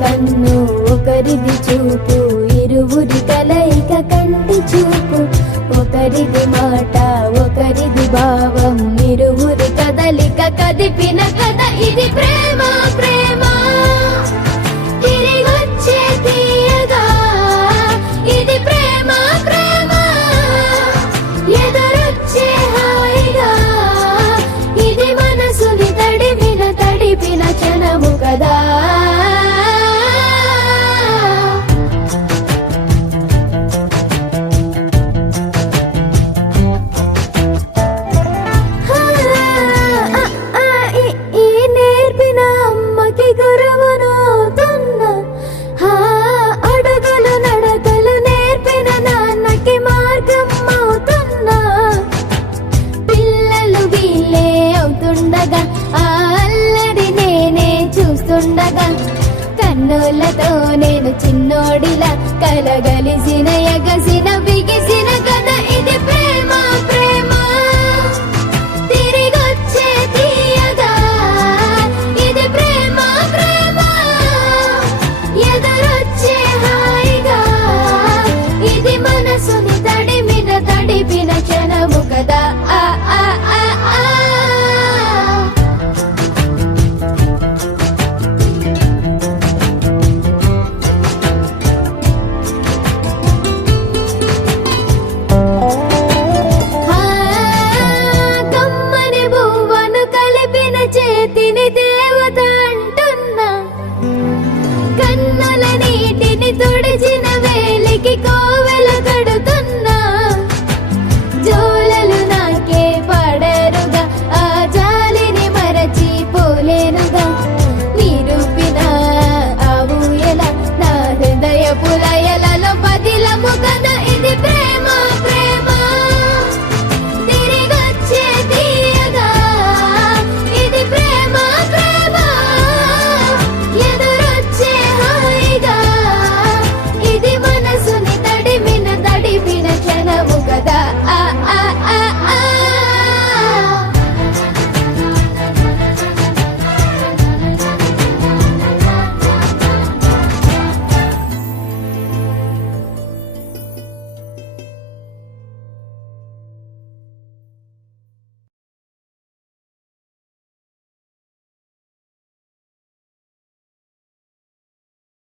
కన్ను ఒకరిది చూపు, ఇరువురి కలయిక కంటి చూపు. ఒకరిది మాట ఒకరిది భావం, ఇరువురి కదలిక కదిపిన కథ ఇది ప్రేమ. ప్రేమ తిరిగొచ్చే తీయగా ఇది ప్రేమ. ప్రేమ ఎదురొచ్చే హాయిగా ఇది మనసుని తడిపిన క్షణము కదా. నేర్పిన అమ్మకి గురువునవుతున్నా, అడుగులు నడకలు నేర్పిన నాన్నకి మార్గం అవుతున్నా. పిల్లలు వీళ్ళే అవుతుండగా ఆ అల్లరి నేనే చూస్తుండగా, కన్నులతో నేను చిన్నోడిలా కలగలిసిన ఎగసిన బిగిసిన